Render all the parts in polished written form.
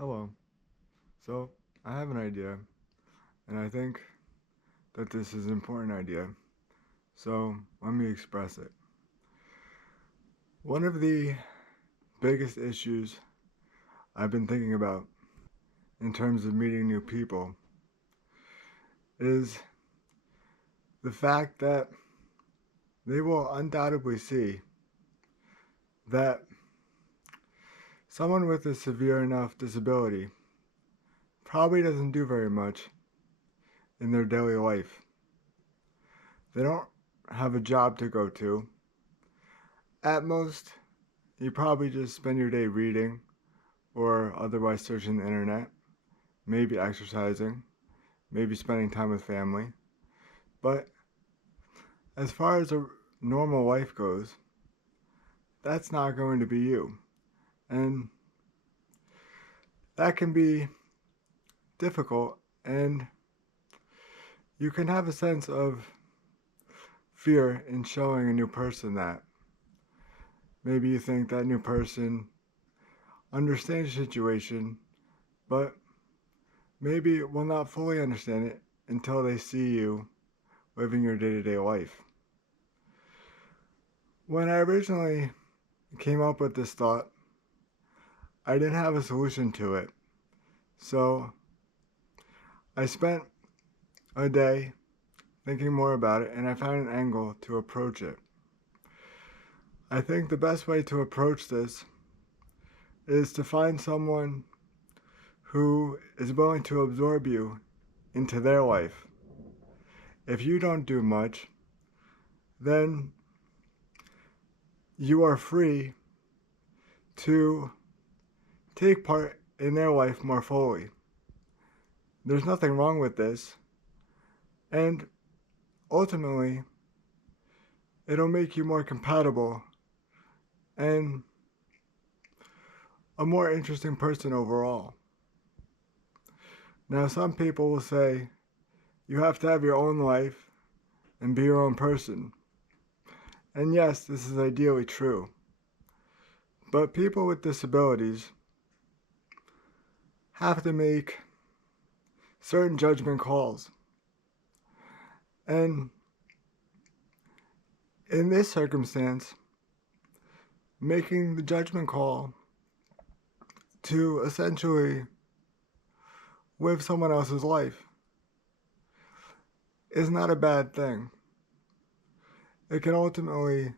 Hello. So, I have an idea, and I think that this is an important idea. So, let me express it. One of the biggest issues I've been thinking about in terms of meeting new people is the fact that they will undoubtedly see that someone with a severe enough disability probably doesn't do very much in their daily life. They don't have a job to go to. At most, you probably just spend your day reading or otherwise searching the internet, maybe exercising, maybe spending time with family. But as far as a normal life goes, that's not going to be you. And that can be difficult, and you can have a sense of fear in showing a new person that. Maybe you think that new person understands the situation, but maybe will not fully understand it until they see you living your day-to-day life. When I originally came up with this thought, I didn't have a solution to it. So I spent a day thinking more about it, and I found an angle to approach it. I think the best way to approach this is to find someone who is willing to absorb you into their life. If you don't do much, then you are free to take part in their life more fully. There's nothing wrong with this, and ultimately, it'll make you more compatible and a more interesting person overall. Now, some people will say you have to have your own life and be your own person. And yes, this is ideally true. But people with disabilities have to make certain judgment calls. And in this circumstance, making the judgment call to essentially live someone else's life is not a bad thing. It can ultimately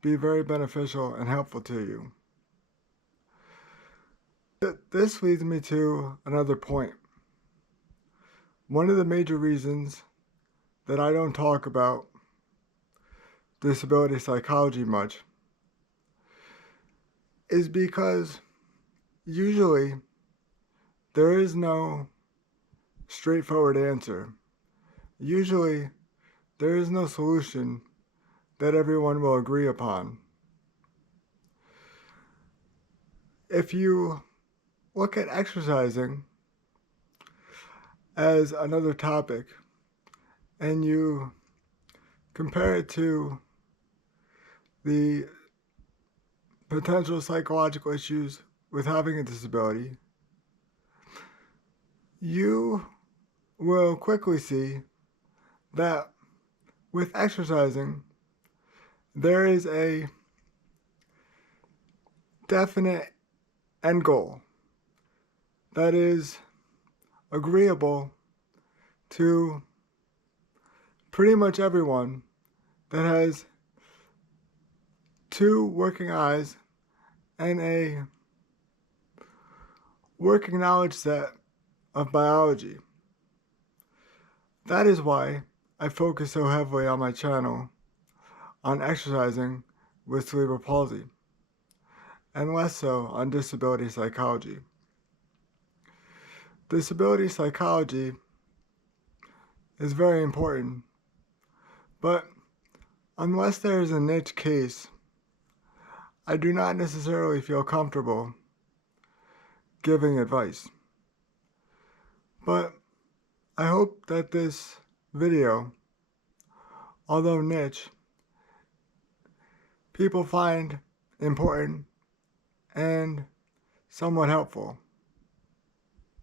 be very beneficial and helpful to you. This leads me to another point. One of the major reasons that I don't talk about disability psychology much is because usually there is no straightforward answer. Usually there is no solution that everyone will agree upon. If you look at exercising as another topic and you compare it to the potential psychological issues with having a disability, you will quickly see that with exercising, there is a definite end goal that is agreeable to pretty much everyone that has two working eyes and a working knowledge set of biology. That is why I focus so heavily on my channel on exercising with cerebral palsy, and less so on disability psychology. Disability psychology is very important, but unless there is a niche case, I do not necessarily feel comfortable giving advice. But I hope that this video, although niche, people find important and somewhat helpful.